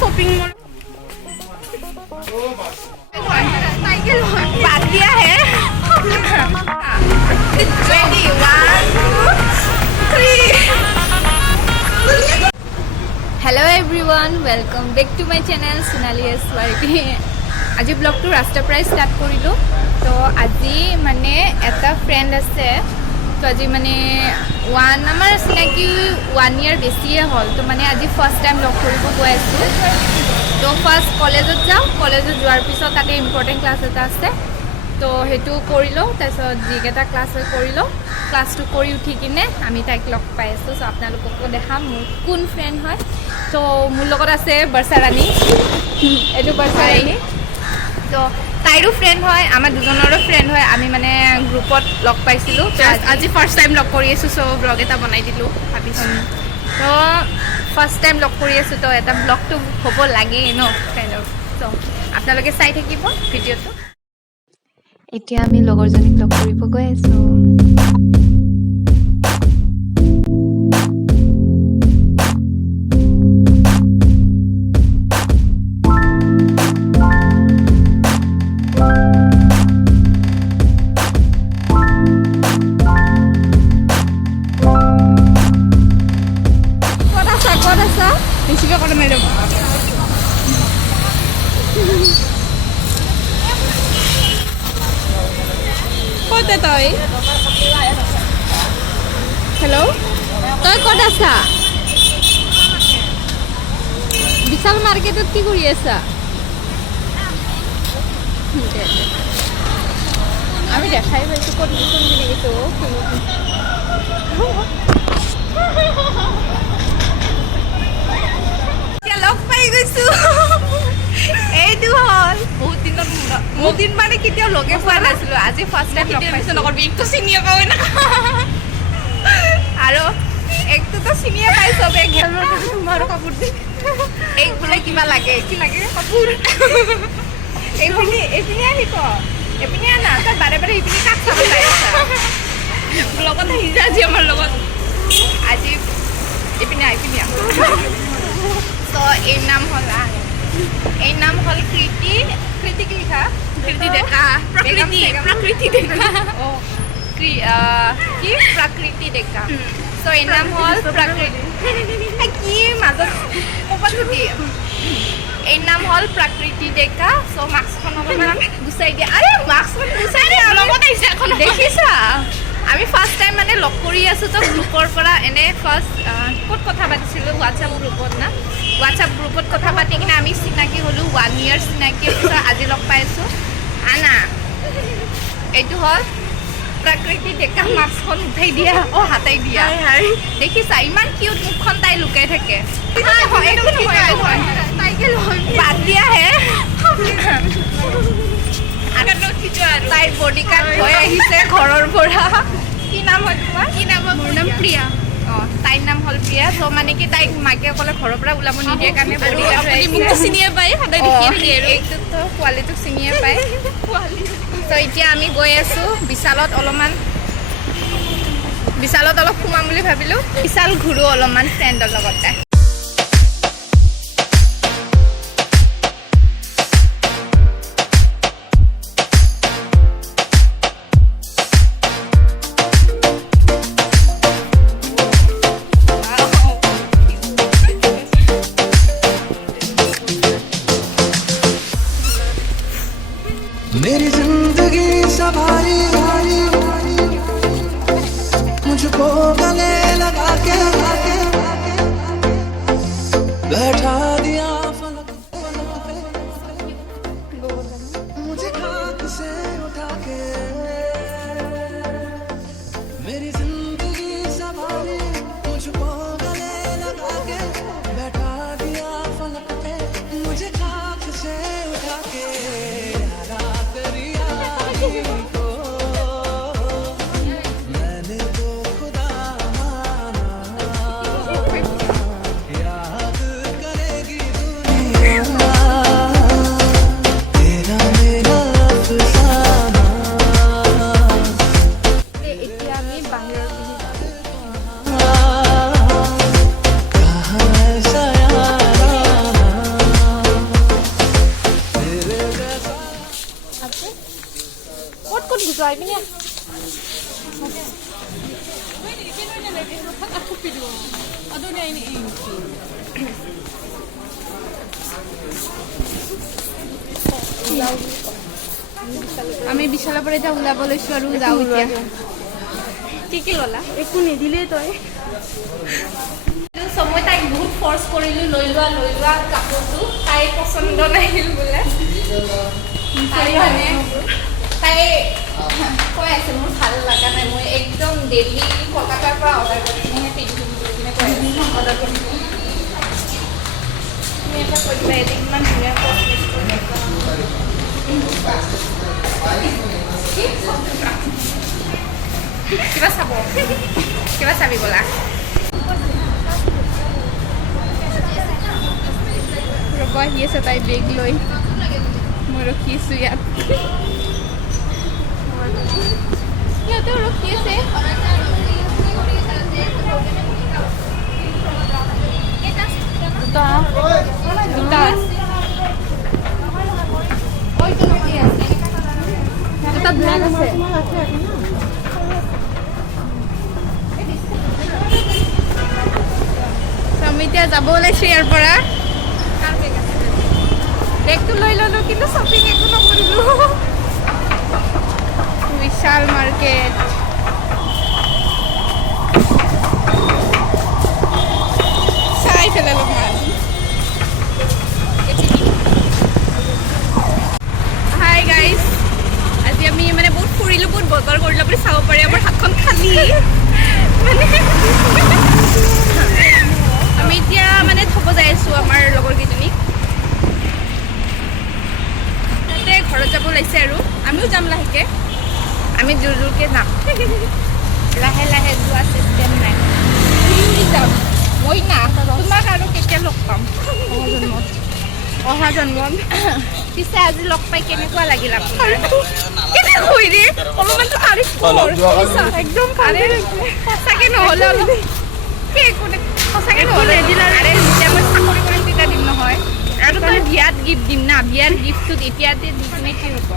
shopping mall बात दिया है 20 1 2 3 hello everyone welcome back to my channel Sonali SYP आज ब्लॉग तो रास्तार पर स्टार्ट करिलो तो आज माने एटा फ्रेंड आछे तो आज माने वन आमार चिनाकी 1 ईयर बेसिए हल तो माने आज फर्स्ट टाइम लग करिब गई आछो तो फार्स्ट कलेजत जाओ कलेजत जोৱাৰ পিছত তাতে इम्पर्टेन्ट क्लास एटा आछे तो हेतु करिलो तारपिছত जिकेटा क्लास करिलो क्लासटो करि उठि किने आमी ताइक लग पाइ आछो सो आपनालोकको देखाम मोर कोन फ्रेंड হয় तो मोर लगत आछे बर्षा रानी एटु बर्षा रानी तो ताइरो फ्रेंड হয় आमार दुजनरो फ्रेंड হয় आमी माने ग्रुपत लग पाइसिलो आज फर्स्ट टाइम लग करि आछो सो ब्लॉग एटा बनाइ दिलो भाबिছো तो फर्स्ट टाइम लग करि आछो तो एटा ब्लॉग तो होबो लागे न फ्रेंडर तो आपनालोके चाइ থাকিব ভিডিওটো এতিয়া আমি লগৰজনীক লগ কৰিব গৈ আছো বেছিকৈ কৰে মেডাম ক'ত তই হেল্ল' তই ক'ত আছা বিশাল মাৰ্কেটত কি কৰি আছা আমি দেখাই পাইছোঁ ক'ত কোনখিনি গৈছোঁ লগ পাই গৈছো এইটো হল বহুত দিন মানে কেতিয়াও লগে পোৱা নাছিলো আজি ফাৰ্ষ্ট টাইম লগ পাইছো নকৰবি একটু চিনিয়ে পাওঁ না আৰু একটোতো চিনিয়ে পাই চবে তোমাৰো কাপোৰ দি এক বোলে কিবা লাগে কি লাগে কাপোৰ এইপিনে আহিব এইপিনে আনা তই বাৰে বাৰে এইপিনে কাক চাব চাই আছা লগত আহিছা আজি আমাৰ লগত আজি এইপিনে এইপিনে तो एर नाम हल कृति की लिखा कृति देखा प्रकृति देखा की प्रकृति देखा तो एर नाम हल प्रकृति की মাজত কপালুটি एर नाम हल प्रकृति देखा सो मास्कখন অকমান গুছাই দিয়া আরে মাস্কখন গুছাই দিয়া লগত আইছে এখন দেখিছা আমি ফার্স্ট টাইম মানে লগ কৰি আছো তো গ্ৰুপৰ পৰা এনে ফাৰ্স্ট ক'ত কথা পাতিছিলো হোৱাটছআপ গ্ৰুপত না হোৱাটছআপ গ্ৰুপত কথা পাতি কিনে আমি চিনাকি হলো 1 ইয়াৰ চিনাকি পিছত আজি লগ পাইছো আনা এইটো হল প্ৰকৃতি দেখা মাস্কখন উঠাই দিয়া ও হাতাই দিয়া দেখিছা ইমান কিউট মুখখন তাই লুকাই থাকে বাদ দিয়া হে তাইৰ বডি গাৰ্ড হৈ আহিছে ঘৰৰ পৰা কি নাম হয় তোমাৰ কি নাম মোৰ নাম প্ৰিয়া তাইৰ নাম হল প্ৰিয়া তো মানে কি তাইক মাকে ক'লে ঘৰৰ পৰা ওলাব নিদিয়ে কাৰণে বডি গাৰ্ড হৈ আহিছে চিনিয়ে পায় সদায় দেখি থাকে আৰু এইটোতো পোৱালিটোক চিনিয়ে পায় তো এতিয়া আমি গৈ আছো বিশালত অলপ সোমাম বুলি ভাবিলো বিশাল ঘূৰো অলপমান ফ্ৰেণ্ডৰ লগতে मेरी जिंदगी सवारी मुझको गले लगा के এইপিনে আমি বিশালৰ পৰা এতিয়া ওলাব লৈছো আৰু যাওঁ এতিয়া কি ল'লা একো নিদিলেই তই চ মই তাইক বহুত ফৰ্চ কৰিলোঁ লৈ লোৱা কাপোৰটো তাই পচন্দ নাহিল বোলে তাই মানে তাই কৈ আছে মোৰ ভাল লগা নাই মই একদম ডেইলি কলকাতাৰ পৰা অৰ্ডাৰ কৰি কিনেহে পিন্ধিম বুলি কিনে কৈ আছে অৰ্ডাৰ কৰিম তুমি এটা কৈ দিবা এদিন ইমান ধুনীয়া কিবা চাব কিবা চাবি ব'লা ৰ'ব আহি আছে তাই বেগ লৈ মই ৰখি আছোঁ ইয়াত সিহঁতেও ৰখি আছে দুটা এটা ব্লেক আছে আমি এতিয়া যাব ওলাইছোঁ ইয়াৰ পৰা বেগটো লৈ ল'লোঁ কিন্তু শ্বপিং একো নকৰিলোঁ বিশাল মাৰ্কেট চাই পেলালোঁ ভাল হাই গাইজ আজি আমি মানে বহুত ফুৰিলোঁ বহুত বজাৰ কৰিলোঁ আপুনি চাব পাৰে আমাৰ হাতখন খালী মানে আমি এতিয়া মানে থ'ব যাই আছোঁ আমাৰ লগৰ কেইজনীক তাতে ঘৰত যাব ওলাইছে আৰু আমিও যাম লাহেকৈ আমি জোৰ জোৰকৈ যাম লাহে লাহে যোৱা চিষ্টেম নাই যাম মই না তোমাক আৰু কেতিয়া লগ পাম অহা জন্মত পিছে আজি লগ পাই কেনেকুৱা লাগিল আপোনাৰ অলপমানতো তাৰিফ একদম সঁচাকৈ নহ'লে অলপ সঁচাকৈ নহ'লে আৰে যেতিয়া মই চাকৰি কৰিম তেতিয়া দিম নহয় আৰু তই বিয়াত গিফ্ট দিম না বিয়াৰ গিফ্টটোত এতিয়াতে দি কিনে কি হ'ব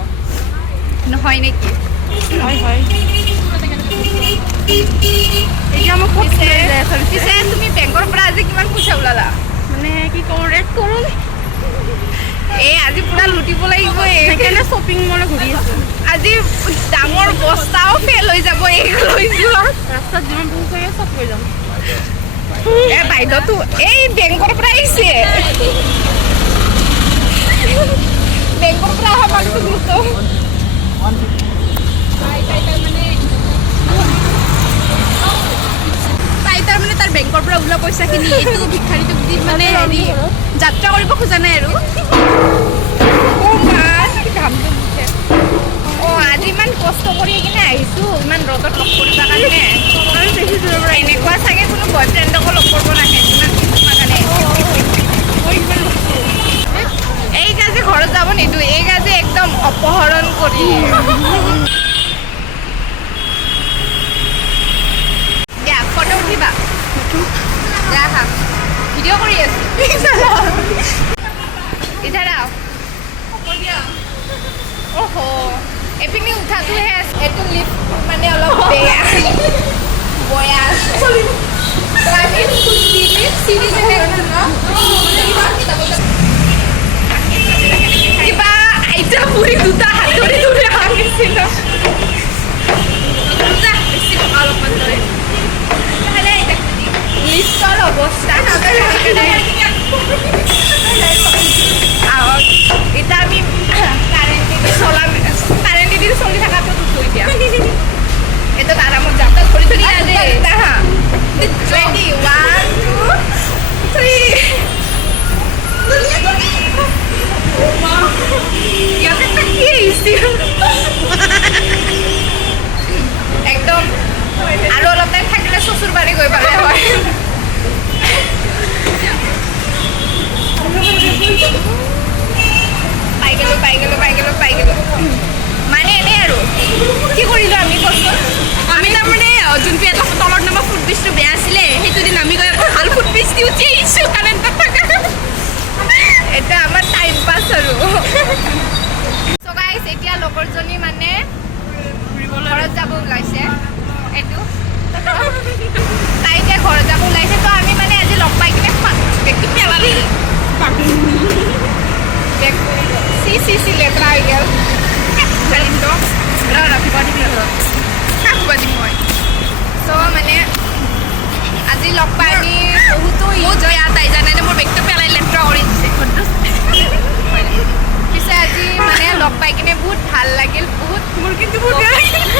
নহয় নেকি হয় হয় এতিয়া মোক পিছে তুমি বেংকৰ পৰা আজি কিমান পইচা ওলালা মানে কি কৰোঁ ৰেট কৰোঁ এই আজি পুৰা লুটিব লাগিব সেইকাৰণে শ্বপিং মলত ঘূৰি আছোঁ আজি ডাঙৰ বস্তাও ফেল হৈ যাব এই লৈ যোৱা ৰাস্তাত যিমান পইচা থাকে চব লৈ যাম এ বাইদেউটো এই বেংকৰ পৰা আহিছে বেংকৰ পৰা অহা মানুহটো গুৰুত্ব তাই তাৰমানে তাৰ বেংকৰ পৰা ওলোৱা পইচাখিনি এইটো ভিক্ষাৰীটোক দি মানে হেৰি যাত্ৰা কৰিব খোজা নাই আৰু আজি ইমান কষ্ট কৰি কিনে আহিছোঁ ইমান ৰ'দত লগ কৰিব কাৰণে আৰু দেখিছোঁ এনেকুৱা চাগে কোনো বয় ফ্ৰেণ্ডকো লগ কৰিব নাহে ইমান কাৰণে এই গাজে ঘৰত যাব নিদিওঁ এই গাজে একদম অপহৰণ কৰি দিয়া ফটো উঠিবা দিয়া হা ভিডিঅ' কৰি আছোঁ ইধাৰ অহ এপিনে উঠাটোহে আছে এইটো লিফ্ট মানে অলপ বেয়া বয়া আছে কিবা আইতা পুৰি দুটা হাতৰি ধৰি আনিছিল লিফ্টৰ অৱস্থা এতিয়া আমি কাৰেণ্ট দি চলি থকাটো থৈ দিয়া এইটো আৰামত যাম ধৰি ধৰি আজি হা ৰেডি 1 2 3 ইয়াতে থাকি আহিছিল একদম আৰু অলপ টাইম থাকিলে শ্বশুৰ বাৰী গৈ পালে হয় পাই গেলো মানে এনেই আৰু কি কৰিলোঁ আমি কচোন আমি তাৰমানে যোনটো এটা তলত নামা ফুটব্ৰিজটো বেয়া আছিলে সেইটো দিন আমি গৈ আকৌ ভাল ফুটব্ৰিজ দি উঠি আহিছোঁ কাৰেণ্টত থকা এটা আমাৰ টাইম পাছ আৰু চ' গাইজ এতিয়া লগৰজনী মানে ফুৰিব ঘৰত যাব ওলাইছে এইটো তাই এতিয়া ঘৰত যাব ওলাইছে তো আমি মানে আজি লগ পাই কিনে বেগটো পেলালি চি লেতেৰা হৈ গ'ল ৰাতিপুৱা দিম মই চ' মানে আজি লগ পাই আমি বহুতো বেয়া তাই জানানে মোৰ বেগটো পেলাই লেতেৰা কৰি দিছে পিছে আজি মানে লগ পাই কিনে বহুত ভাল লাগিল বহুত মোৰ কিন্তু বহুত বেয়া লাগিল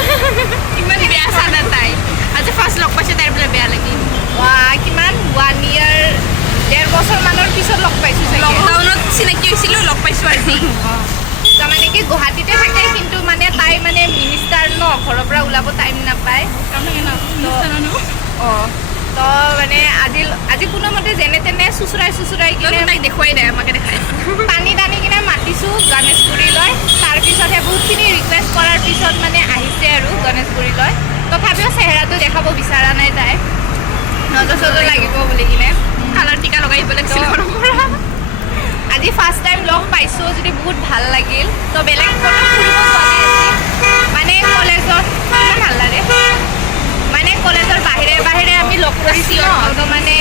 ইমান বেয়া চানা তাই আজি ফাৰ্ষ্ট লগ পাইছে তাইৰ বোলে বেয়া লাগিল কিমান 1 year 1.5 বছৰমানৰ পিছত লগ পাইছোঁ চাগে লকডাউনত চিনাকি হৈছিলোঁ লগ পাইছোঁ আজি তাৰমানে কি গুৱাহাটীতে থাকে কিন্তু মানে তাই মানে মিনিষ্টাৰ ন ঘৰৰ পৰা ওলাব টাইম নাপায় অঁ তো মানে আজি কোনোমতে যেনে তেনে চুচুৰাই কিনে তাইক দেখুৱাই নাই আমাকে দেখাই টানি কিনে মাতিছোঁ গণেশগুৰিলৈ তাৰপিছতহে বহুতখিনি ৰিকুৱেষ্ট কৰাৰ পিছত মানে আহিছে আৰু গণেশগুৰিলৈ তথাপিও চেহেৰাটো দেখাব বিচৰা নাই তাই নজৰ লাগিব বুলি কিনে কালাৰ টিকা লগাই আহিব লাগিছিল ঘৰৰ পৰা আজি ফাৰ্ষ্ট টাইম লগ পাইছোঁ যদি বহুত ভাল লাগিল তো বেলেগ ক'তো ফুৰিব যোৱা নাই আজি মানে কলেজত ইমান ভাল লাগে মানে কলেজৰ বাহিৰে আমি লগ কৰিছোঁ তো মানে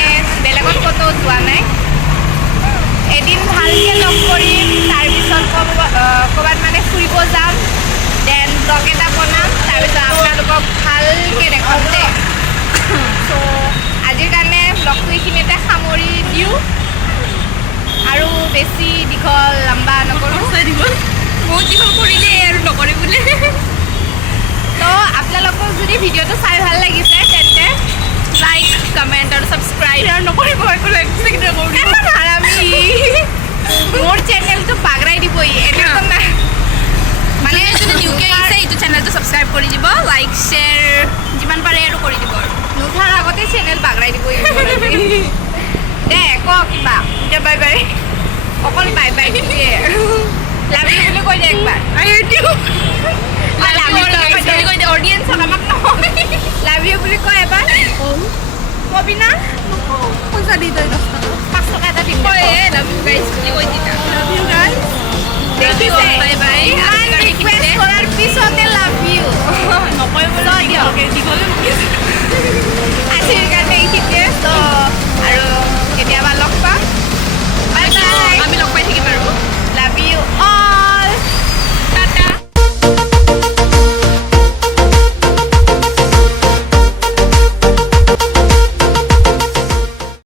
বেলেগত ক'তো যোৱা নাই এদিন ভালকৈ লগ কৰিম তাৰপিছত ক'ৰবাত মানে ফুৰিব যাম দেন ব্লগ এটা বনাম তাৰপিছত আপোনালোকক ভালকৈ দেখাম দেই চ' আজিৰ কাৰণে ব্লগটো এইখিনিতে সামৰি দিওঁ আৰু বেছি দীঘল লম্বা নকৰোঁ বহুত দীঘল কৰিলে আৰু নকৰে বোলে তো আপোনালোকক যদি ভিডিঅ'টো চাই ভাল লাগিছে তেন্তে লাইক কমেণ্ট আৰু ছাবস্ক্ৰাইব আৰু নকৰিব হাৰামি মোৰ চেনেলটো পাগৰাই দিবই এনেকুৱা নাই মানে যদি নিউকে আহিছে এইটো চেনেলটো ছাবস্ক্ৰাইব কৰি দিব লাইক শ্বেয়াৰ যিমান পাৰে আৰু কৰি দিব আৰু নুঠাৰ আগতে চেনেল পাগৰাই দিবই দে ক কিবা এতিয়া বাই বাই অকল বাই বাই দিয়ে লাভ ইউ বুলি কৈ দে একবাৰ অডিয়েঞ্চক আমাক নহয় লাভ ইউ বুলি কয় এবাৰ কবি না পইচা দি তই 5 টকা এটা দিম লাভ ইউ গাইজ বুলি কৈ দিনা লাভ ইউ গাইজ দেখিছে বাই বাই ইমান ৰিকুৱেষ্ট কৰাৰ পিছতে লাভ ইউ নকয় বোলে দীঘলে আজিৰ কাৰণে এইখিনিয়ে তো আৰু